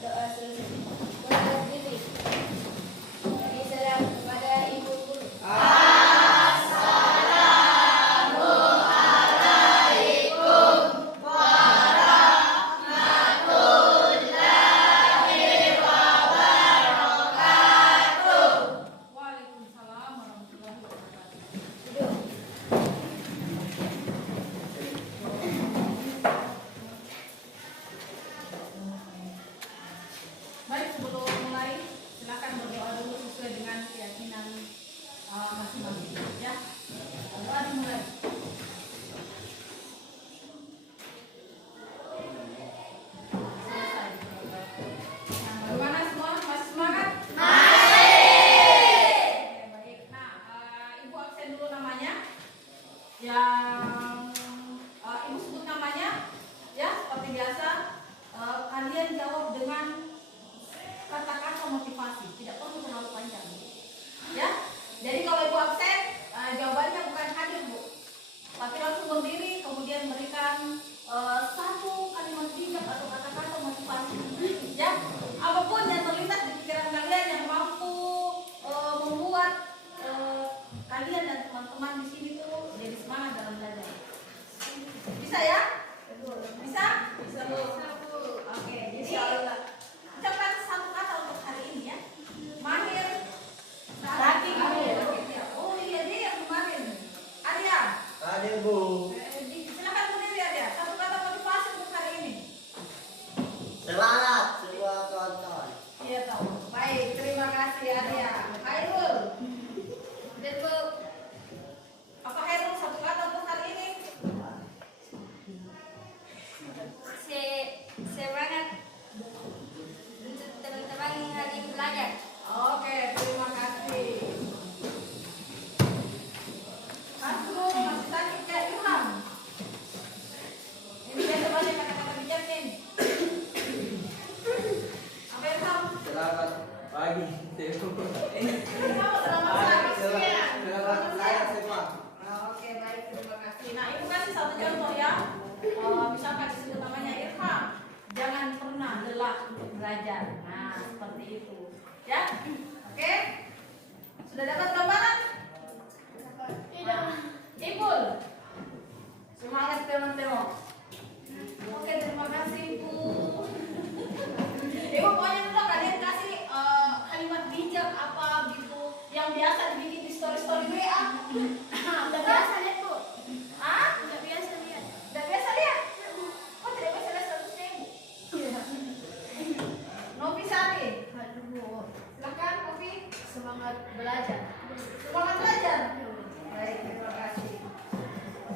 Doa selesai. Berdoa diri. Beri salam kepada ibu guru. Waalaikumsalam warahmatullahi wabarakatuh. Duduk. Baik, sebelum mulai, silakan berdoa dulu sesuai dengan keyakinan masing-masing. Ya, doa dimulai. Selesai. Nah, bagaimana semua? Masih semangat? Oke, baik. Nah, ibu absen dulu namanya. Yang ibu sebut namanya, ya seperti biasa. Kalian jawab dengan kata-kata motivasi, tidak perlu terlalu panjang. Ya, jadi kalau ibu absen, jawabannya bukan hadir bu, tapi langsung berdiri, kemudian berikan satu kalimat bijak atau kata-kata motivasi. Ya, apapun yang terlintas di pikiran kalian yang mampu membuat kalian dan teman-teman di sini tuh jadi semangat dalam belajar. Bisa ya? Bisa? Bisa bu. Oke, jadi ucapkan satu kata untuk hari ini ya. Mahir. Saking mahir. Oh iya dia yang kemarin. Arya. Ada Bu. Silakan berdiri Arya. Satu kata motivasi untuk hari ini. Semangat semua tonton. Iya tahu. Baik, terima kasih Arya. Hairul. Dan Bu. Apa Hairul satu kata untuk hari ini? Semangat untuk teman-teman hari ini belajar. Oke, terima kasih. Masuk, masih sakit ya Ilham. Ini biasa banyak kata-kata bijak nih. Apa Ilham? Selamat pagi. Kamu selamat pagi ya. Selamat pagi semua. Oke, baik, terima kasih. Nah, ibu kasih satu contoh ya. Misalkan disebut namanya Ilham, jangan pernah lelah untuk belajar. Nah, seperti itu. Ya, oke. Sudah dapat gambaran? Tidak. Ibul, semangat teman-teman. Oke, terima kasih Bu. Ibu pokoknya dulu kalian kasih kalimat bijak apa gitu yang biasa dibikin di story-story WA. Udah biasa lihat Bu? Hah? Udah biasa lihat. Udah biasa lihat? Kok tidak biasa lihat statusnya Ibu? Novi Sari. Silakan Novi. Semangat belajar. Semangat belajar. Baik, terima kasih.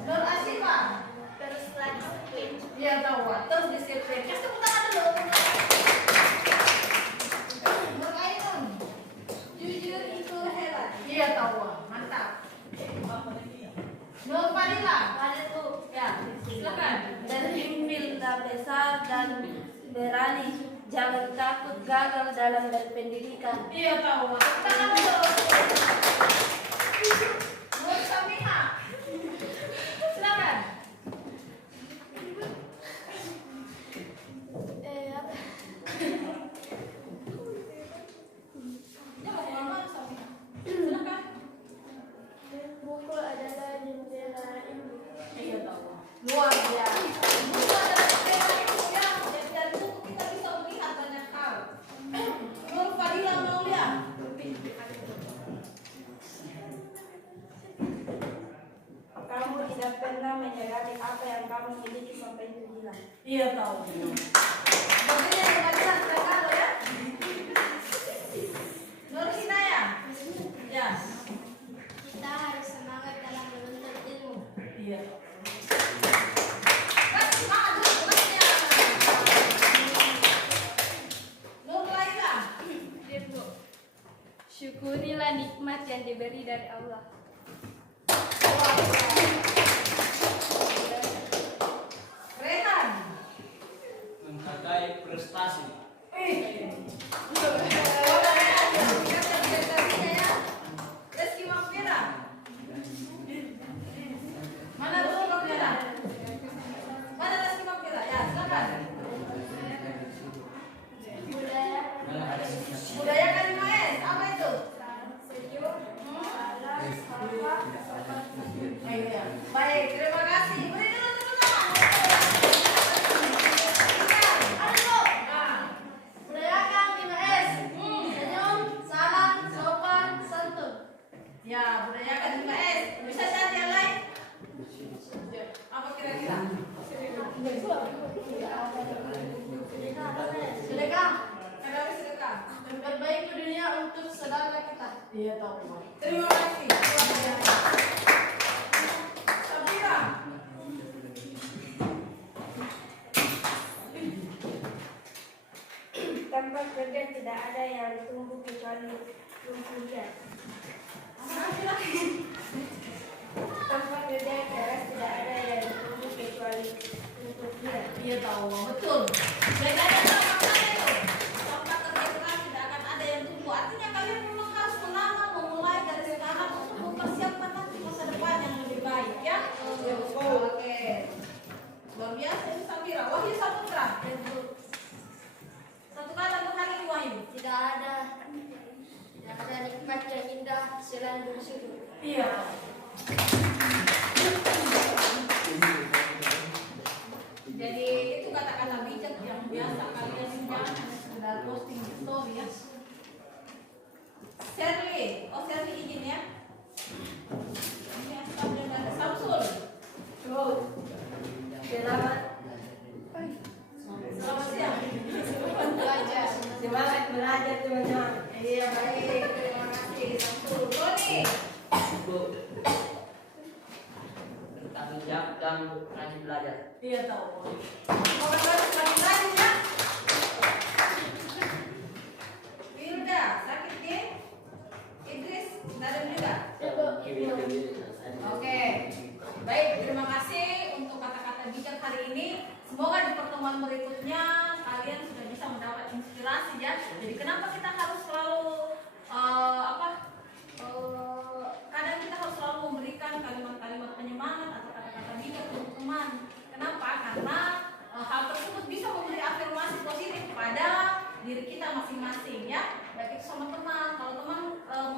Nur Asifa. Terus disiplin. Iya tahu, terus disiplin. Kasih tepuk tangan dulu. Nur Ainun. Jujur itu hebat. Iya tahu, mantap. Nur Fadila. Pada tuh Ya, silakan. terhimpil tak besar dan berani. Jangan takut gagal dalam berpendidikan. Iya tahu, tepuk tangan dulu. Nur Samiha. Silakan. Ya, mau ngomong Samiha. Silakan. Buku adalah jendela ilmu. Iya tahu. Luar biasa. Buku adalah jendela ilmu ya. Dari buku kita bisa melihat banyak hal. Nur Fadila Maulia. Kamu tidak pernah menyadari apa yang kamu miliki sampai itu hilang. Iya tahu. Sepertinya yang bacaan Ricardo ya. Nur Hinaya. Ya. Kita harus semangat dalam menuntut ilmu. Iya. Kan semangat dulu kelasnya. Nur Laila. Syukurilah nikmat yang diberi dari Allah. Rehan. Menghargai prestasi. Reski Mafira. Mana Reski Mafira? Mana Reski Mafira? Ya, silakan. kerja tidak ada yang tumbuh kecuali lumpurnya. Tempat kerja keras tidak ada yang tumbuh kecuali lumpurnya. Iya tahu, betul. Bedanya sama mana itu? Tempat kerja keras tidak akan ada yang tumbuh. Artinya kalian memang harus menanam, memulai dari sekarang untuk mempersiapkan nanti masa depan yang lebih baik, ya. Oke. Luar biasa ini Samira. Wahyu Saputra. Satu kata untuk hari ini Wahyu. Tidak ada nikmat yang indah selain bersyukur. Iya. Jadi itu kata-kata bijak yang biasa kalian simpan sudah posting di story ya. Shirley, Shirley izin ya. Ini asal ada Samsul. Selamat Selamat siang. belajar. Semangat belajar teman-teman. Iya baik, terima kasih Samsul. Roni. Bu. Tanggung jawab dan rajin belajar. Iya tahu. Mau harus lagi ya. Wilda, sakit ya? Idris, Nadem juga. Oke, baik, terima kasih untuk kata-kata bijak hari ini. Semoga di pertemuan berikutnya kalian sudah bisa mendapat inspirasi ya. Jadi kenapa kita harus selalu kadang kita harus selalu memberikan kalimat-kalimat penyemangat atau kata-kata bijak untuk teman. Kenapa? Karena hal tersebut bisa memberi afirmasi positif kepada diri kita masing-masing ya. Baik itu sama teman. Kalau teman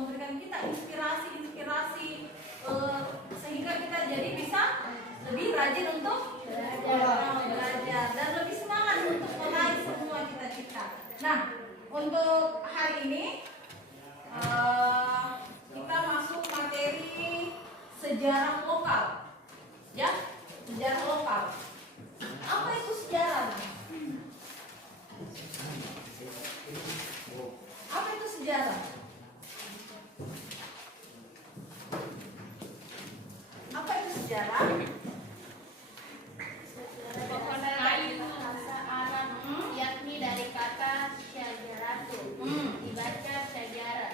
memberikan kita inspirasi sehingga kita jadi bisa lebih rajin untuk belajar dan lebih semangat untuk meraih semua cita-cita. Nah, untuk hari ini kita masuk materi sejarah lokal. Ya, sejarah lokal. Apa itu sejarah? Apa itu sejarah? Apa itu sejarah? Pohonan kayu bahasa Arab, yakni dari kata syajaratu, dibaca syajarah,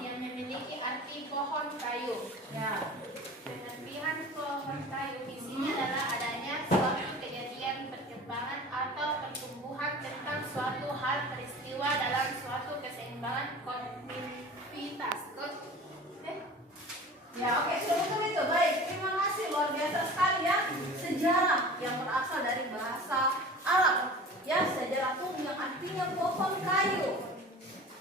yang memiliki arti pohon kayu. Ya. Pengertian pohon kayu di sini adalah adanya suatu kejadian perkembangan atau pertumbuhan tentang suatu hal peristiwa dalam suatu keseimbangan kontinuitas. Ya, oke, sudah betul itu. Baik, terima kasih, luar biasa sekali ya. Sejarah yang berasal dari bahasa Arab. Ya, sejarah itu yang artinya pohon kayu.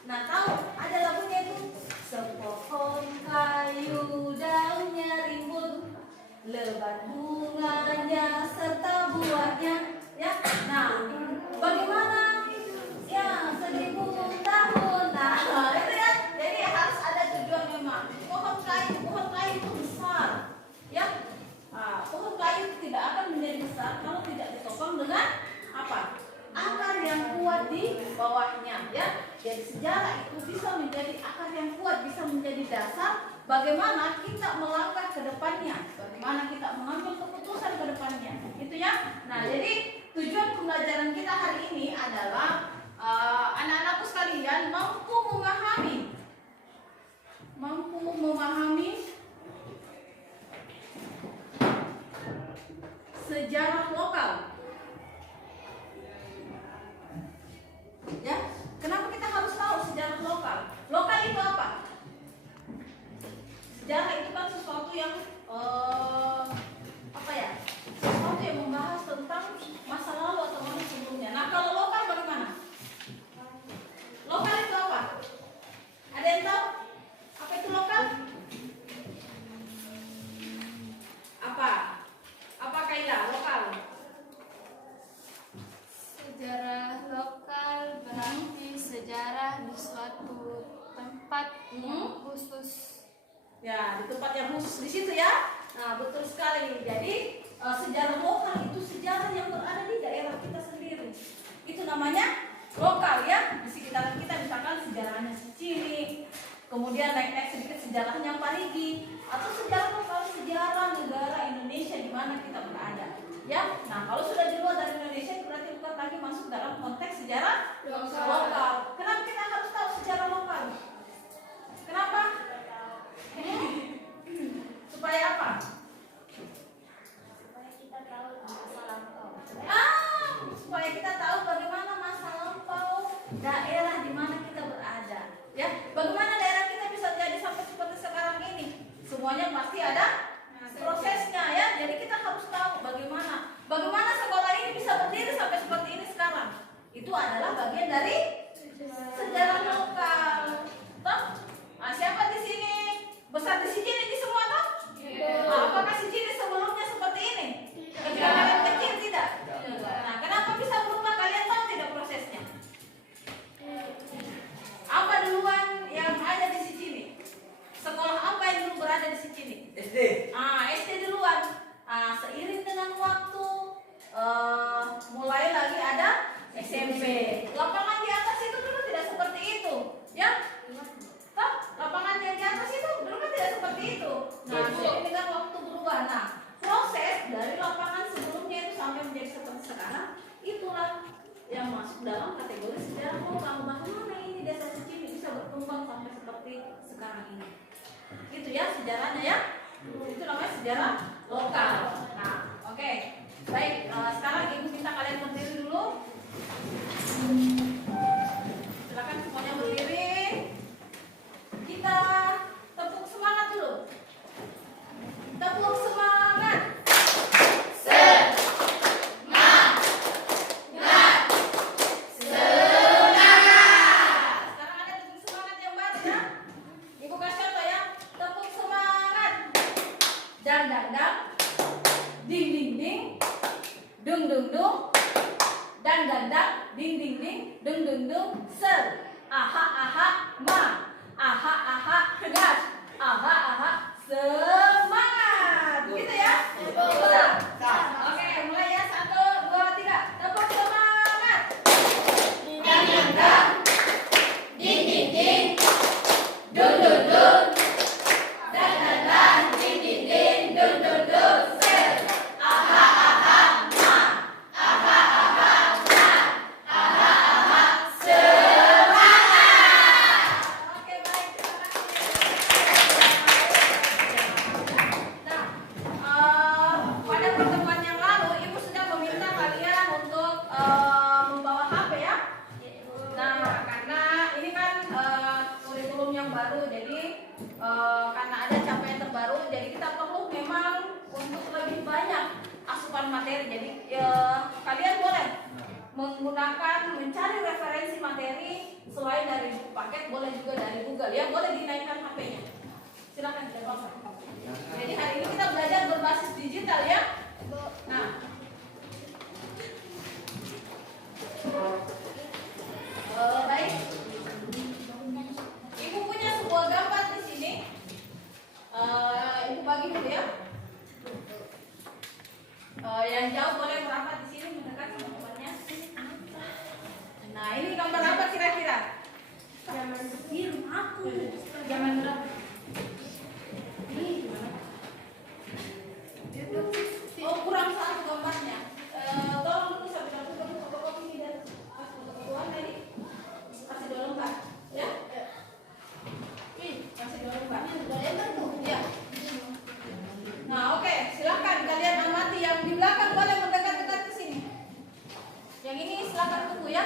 Nah, tahu ada lagunya itu. Sepohon kayu daunnya rimbun, lebat bunganya serta buahnya. Ya, nah, bagaimana? Ya, 1000 tahun. Nah, itu ya. Jadi harus ada tujuan memang. Pohon kayu itu besar. Ya, pohon kayu tidak akan menjadi besar kalau tidak ditopang dengan apa? Akar yang kuat di bawahnya. Ya, jadi sejarah itu bisa menjadi akar yang kuat, bisa menjadi dasar bagaimana kita melangkah ke depannya, bagaimana kita mengambil keputusan ke depannya. Itu ya. Nah, jadi tujuan pembelajaran kita hari ini adalah anak-anakku sekalian mampu memahami sejarah lokal. Ya, kenapa kita harus tahu sejarah lokal? Lokal itu apa? Sejarah itu kan sesuatu yang sesuatu yang membahas tentang masa lalu atau masa sebelumnya. Nah, kalau lokal bagaimana? Lokal itu apa? Ada yang tahu? Apa itu lokal? Apa Kaila? Lokal. Sejarah lokal berarti sejarah di suatu tempat yang khusus. Ya, di tempat yang khusus di situ ya. Nah, betul sekali. Jadi sejarah lokal itu sejarah yang berada di daerah kita sendiri. Itu namanya lokal ya. Di sekitaran kita misalkan sejarahnya Sicili, kemudian naik-naik sedikit sejarahnya Parigi, atau sejarah lokal sejarah negara Indonesia di mana kita berada. Ya, nah kalau sudah di luar dari Indonesia berarti bukan lagi masuk dalam konteks sejarah lokal. Kenapa? daerah di mana kita berada. Ya, bagaimana daerah kita bisa jadi sampai seperti sekarang ini? Semuanya pasti ada prosesnya ya. Jadi kita harus tahu bagaimana sekolah ini bisa berdiri sampai seperti ini sekarang. Itu adalah bagian dari sejarah lokal. Toh, siapa di sini besar di sini ini semua toh? Apakah si Cini sebelumnya seperti ini? Ketika kalian kecil tidak? Nah, kenapa bisa berubah? Kalian tahu tidak prosesnya? Apa duluan yang ada di sini? Sekolah apa yang dulu berada di sini? SD. SD duluan. Seiring dengan waktu mulai lagi ada SMP. Lapangan di atas itu dulu tidak seperti itu, ya? Toh, lapangan yang di atas itu dulu kan tidak seperti itu. Nah, seiring dengan waktu berubah. Nah, proses dari lapangan sebelumnya itu sampai menjadi seperti sekarang, itulah yang masuk dalam kategori sejarah lokal. Bagaimana ini desa Secini bisa berkembang sampai seperti sekarang ini? Itu ya sejarahnya ya. Itu namanya sejarah lokal. Nah, oke. Baik, sekarang Ibu minta kalian berdiri dulu. Silakan semuanya berdiri. Kita tepuk semangat dulu. Tepuk semangat. Sekarang ada tepuk semangat yang baru ya. Ibu kasih contoh ya. Tepuk semangat. Dang dang dang. Ding ding ding. Dung dung dung. Dang dang dang. Ding ding ding. Dung dung dung. Ser. Aha aha ma. Aha aha gas. Aha aha semangat. Gitu ya. Betul. Oke, mulai ya. 1, 2, 3. Tepuk semangat. Dang dang dang. Ding ding ding. Dung dung dung. Dang dang dang. Ding ding ding. Dung dung dung. Ser. Aha aha ma. Aha aha ma. Aha aha semangat. Oke, baik. Terima kasih. Nah, pada pertemuan yang lalu Ibu sudah meminta kalian untuk membawa HP ya. Nah, karena ini kan kurikulum yang baru, jadi karena ada capaian terbaru, jadi kita perlu memang untuk lebih banyak asupan materi. Jadi kalian boleh menggunakan mencari referensi materi selain dari buku paket, boleh juga dari Google ya, boleh dinaikkan HP-nya. Silakan tidak apa-apa. Jadi hari ini kita belajar berbasis digital ya. Nah, baik. Ibu punya sebuah gambar di sini. Ibu bagi dulu ya. Yang jauh boleh merapat di sini mendekat sama temannya. Nah, ini gambar apa kira-kira? Zaman film aku. Zaman berapa? Oh, kurang satu gambarnya. Tolong dulu sampai kamu fotokopi ini dan fotokopian ini. Kasih 2 lembar, ya? Kasih 2 lembar. Ya. Nah, oke, silakan kalian amati yang di belakang boleh mendekat-dekat ke sini. Yang ini silakan tunggu ya.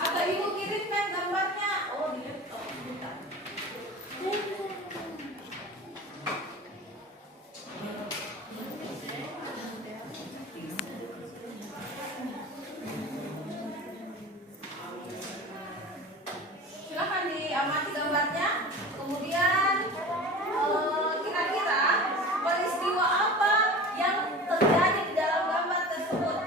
Atau Ibu kirimkan gambarnya. Oh, di laptop. Bentar. Silakan diamati gambarnya. Kemudian kira-kira peristiwa apa yang terjadi di dalam gambar tersebut?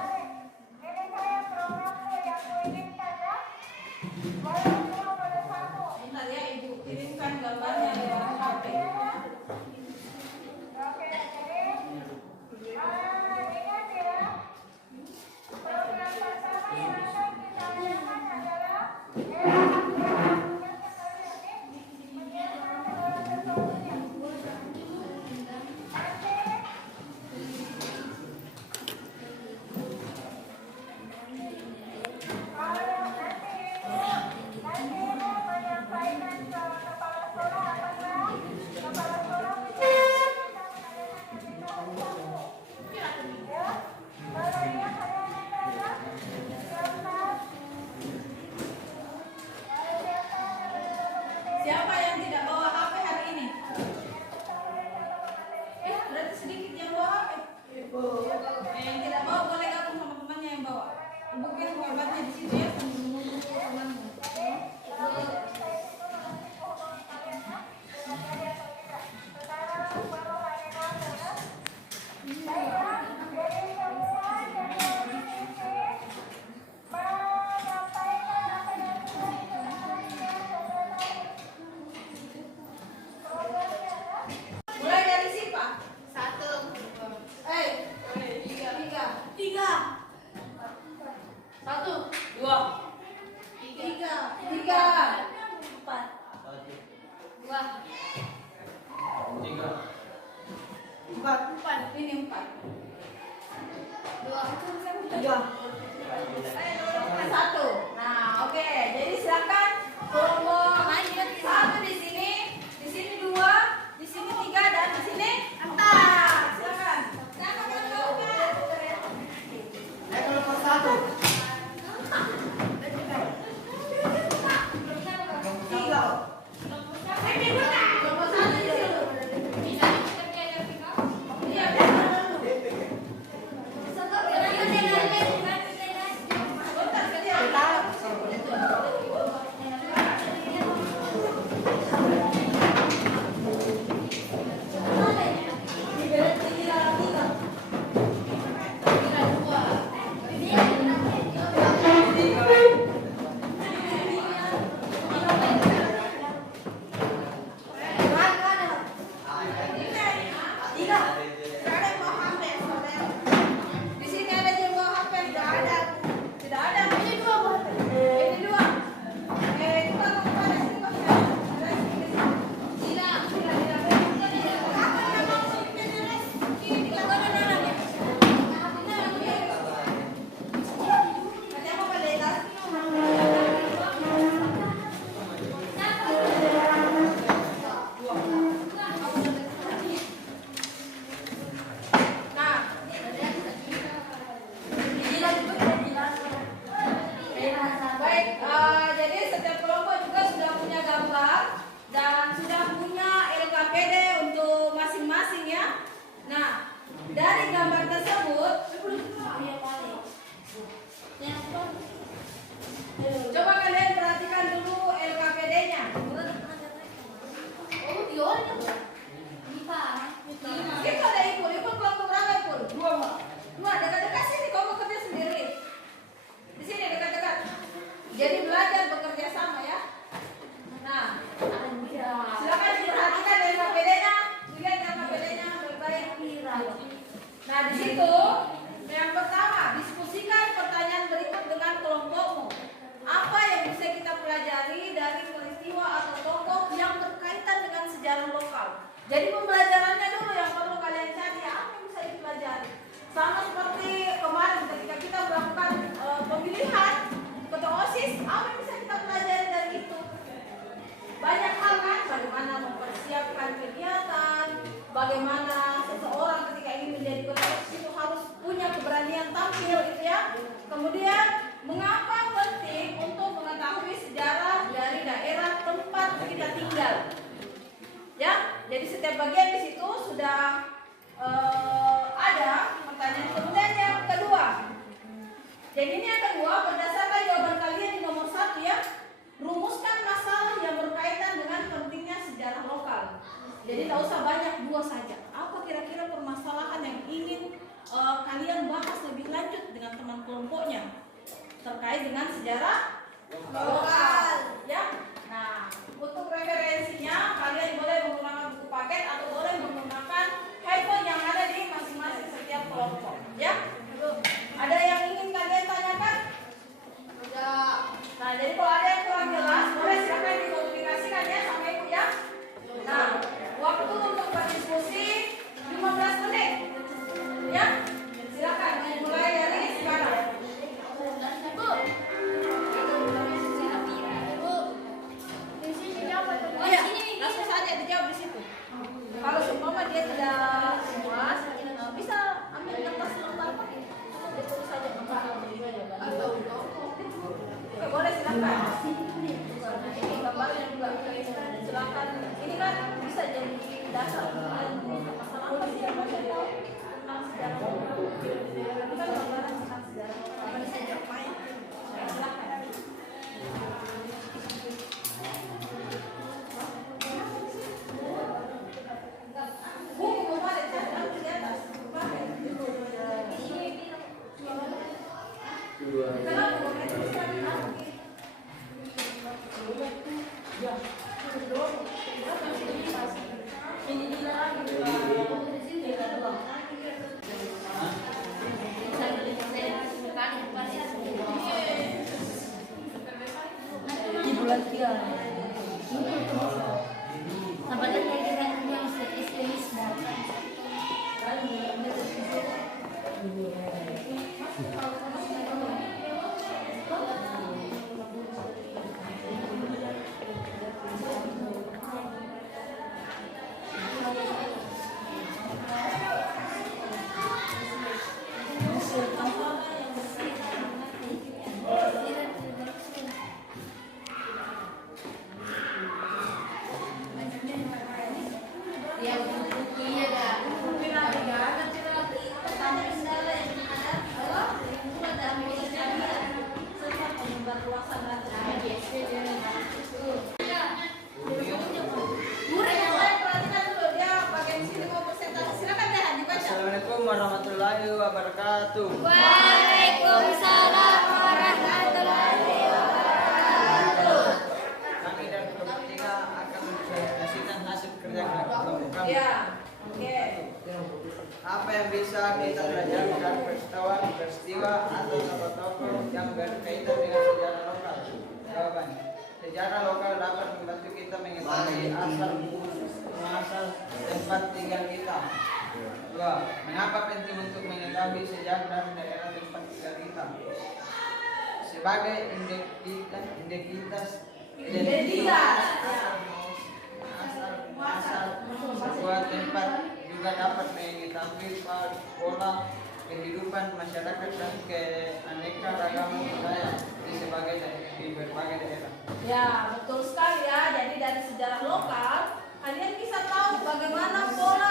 Mungkin gambarnya di situ ya, sambil temanmu. Mulai dari siapa? 1. Tiga. Satu. Dua. Tiga. Empat. 2. Tiga. Empat. Ini empat. 2. Satu. Nah, oke. Jadi silakan kelompok satu di sini dua, di sini tiga, dan di sini empat. Silakan. Kelompok satu. Tiga. Kelompok satu di sini. Iya. Bentar, kecil. Di sini ada jenggot HP, tidak ada. Tidak ada. Ini dua. Ini dua. Dua kepada sini kok ya. Macam apa Leila? Nah, baik, jadi setiap kelompok juga sudah punya gambar dan sudah punya LKPD untuk masing-masing ya. Nah, dari gambar tersebut, coba kalian perhatikan dulu LKPD-nya. Itu ada ikut kelompok berapa ikut? Dua, dekat-dekat sini kamu kerja sendiri. Di sini dekat-dekat. Jadi belajar bekerja sama ya. Nah, silakan diperhatikan LKPD-nya, lihat LKPD-nya baik-baik. Nah, di situ yang pertama, diskusikan pertanyaan berikut dengan kelompokmu. Apa yang bisa kita pelajari dari peristiwa atau tokoh yang berkaitan dengan sejarah lokal? Jadi pembelajarannya dulu yang perlu kalian cari, apa yang bisa dipelajari. Sama seperti kemarin ketika kita melakukan pemilihan ketua OSIS, apa yang bisa kita pelajari dari itu? Banyak hal kan, bagaimana mempersiapkan kegiatan, bagaimana seseorang ketika ingin menjadi ketua OSIS itu harus punya keberanian tampil gitu ya. Kemudian mengapa penting untuk mengetahui sejarah dari daerah tempat kita tinggal. Ya, jadi setiap bagian di situ sudah ada pertanyaan. Kemudian yang kedua, jadi ini yang kedua, berdasarkan jawaban kalian di nomor 1 ya, rumuskan masalah yang berkaitan dengan pentingnya sejarah lokal. Jadi tak usah banyak, 2 saja. Apa kira-kira permasalahan yang ingin kalian bahas lebih lanjut dengan teman kelompoknya terkait dengan sejarah lokal ya. Nah, untuk referensinya kalian boleh menggunakan buku paket atau boleh menggunakan handphone yang ada di masing-masing setiap kelompok ya. Ada yang ingin kalian tanyakan? Nah, jadi kalau ada yang kurang jelas boleh silakan dikomunikasikan ya sama ibu ya. Nah, waktu untuk berdiskusi 15 menit ya. Silakan mulai dari sekarang. Bu. Di sini dapat. Di bulan 3. Apalagi kita yang sejenis Assalamualaikum warahmatullahi wabarakatuh. Waalaikumsalam warahmatullahi wabarakatuh. Kami dari kelompok 3 akan mempresentasikan hasil kerja kelompok kami. Ya, oke. Apa yang bisa kita belajar dari peristiwa atau tokoh-tokoh yang berkaitan dengan sejarah lokal? Jawaban: sejarah lokal dapat membantu kita mengetahui asal muasal tempat tinggal kita. 2. Mengapa penting untuk mengetahui sejarah daerah tempat tinggal kita? Sebagai identitas asal sebuah tempat, juga dapat mengetahui pola kehidupan masyarakat dan keanekaragaman budaya di berbagai daerah. Ya, betul sekali ya. Jadi dari sejarah lokal, kalian bisa tahu bagaimana pola